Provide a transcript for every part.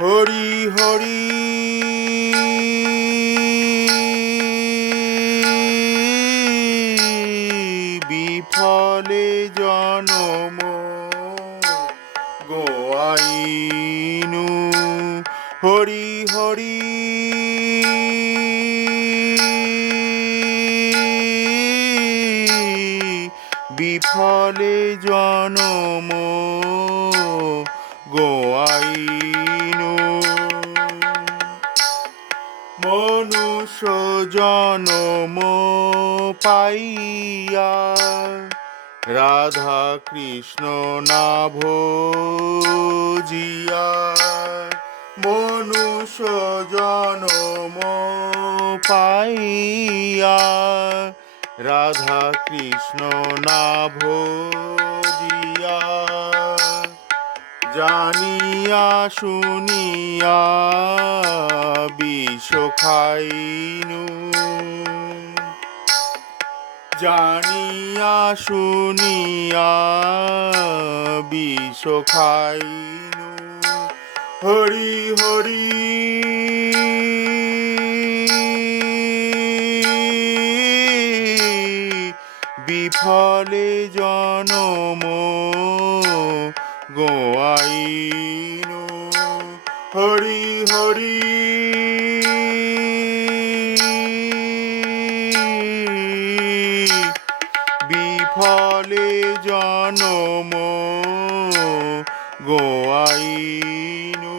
হরি হরি। বিফলে জনম গোয়াইনু। হরি হরি। জনম পাইয়া রাধা কৃষ্ণ না ভজিয়া মনুষ্য জনম পাইয়া রাধা কৃষ্ণ না ভজিয়া জানিয়া শুনিয়া বিষ খাইনু। জানিয়া শুনিয়া বিষ খাইনু। হরি হরি। বিফলে জনম গোয়াইনু হরি হরি। বিফলে জনম গোয়াইনু।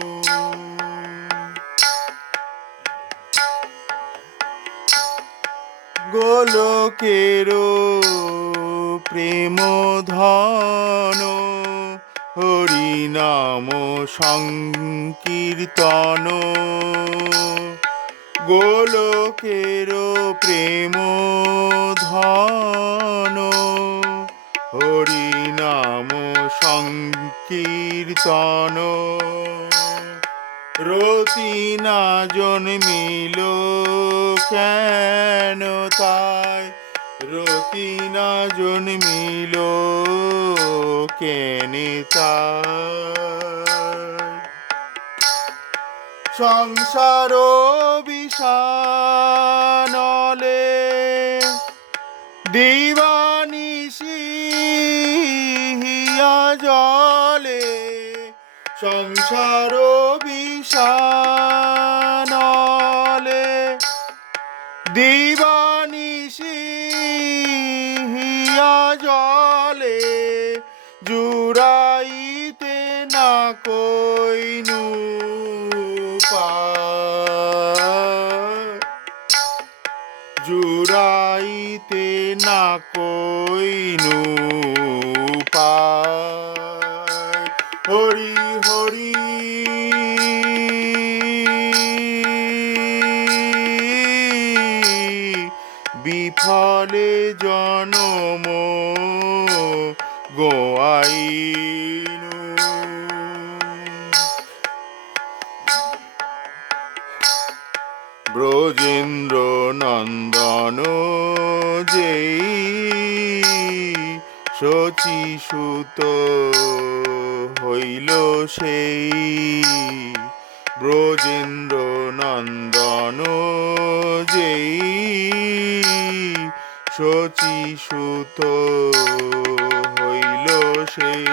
গোলকেরো প্রেম ধন নাম সংকীর্তন। গোলকেরো প্রেম ধন। হরি নাম সংকীর্তন। রতি না জন্মিল কেন তাই? রতি না জন্মিল কেনে সংসার বিষানলে দিবানিশি হিয়া জলে সংসার বিষানলে না কইনু পায় হরি হরি। বিফলে জনম গোয়াইনু ব্রজেন্দ্র সুত হইল সেই ব্রজেন্দ্র নন্দন যেই শচী সুত হইল সেই।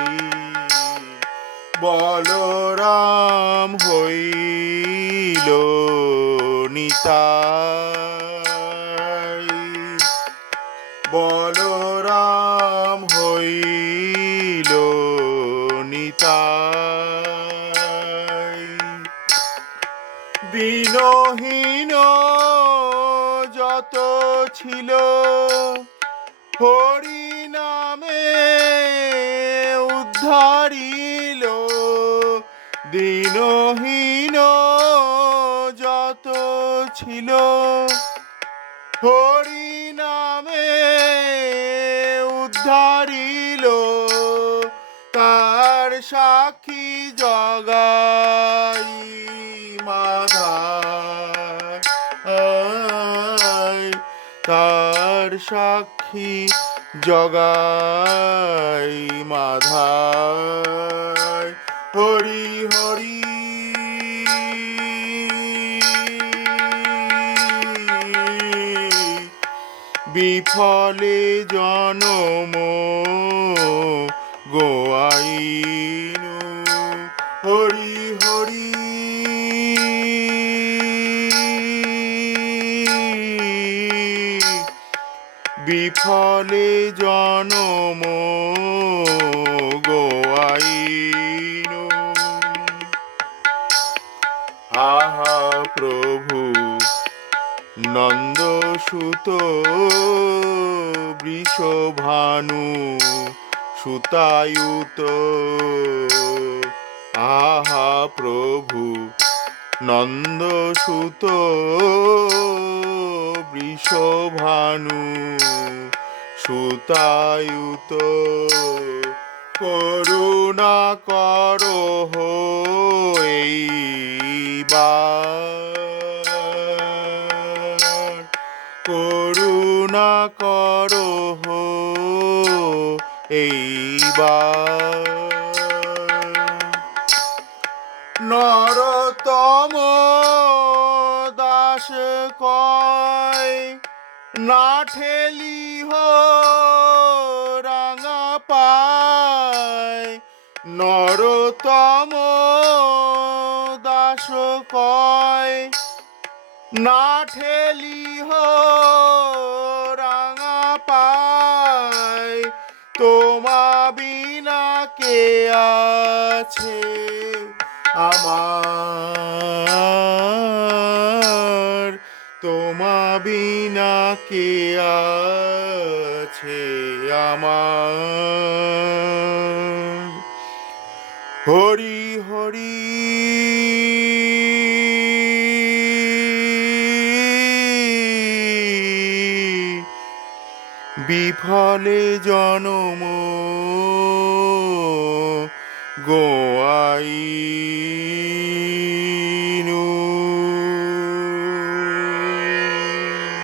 বলরাম হইল নিতাই। বলরাম হইল নিতাই দিনহীন যত ছিল হরি নামে উদ্ধারিল। দিনহীন যত ছিল হরি নামে জগাই মাধার তার সাক্ষী জগাই মাধা হরি হরি। বিফলে জনম গোয়াই বিফলে জনম গোয়াইনু। আহা প্রভু নন্দ সুত বৃষভানু সুতায়ুত। আহা প্রভু নন্দ সুত বৃষভানু সুতায়ুত করুণা করো করুণা করো এইবার নরতম না ঠেলি হো রাঙা পায়। নরতম দাস কয় নাঠেলি হো রাঙা পায়। তোমা বিনা কে আছে আমার? কে আছে আমার? হরি হরি। বিফলে জনম গোয়াই।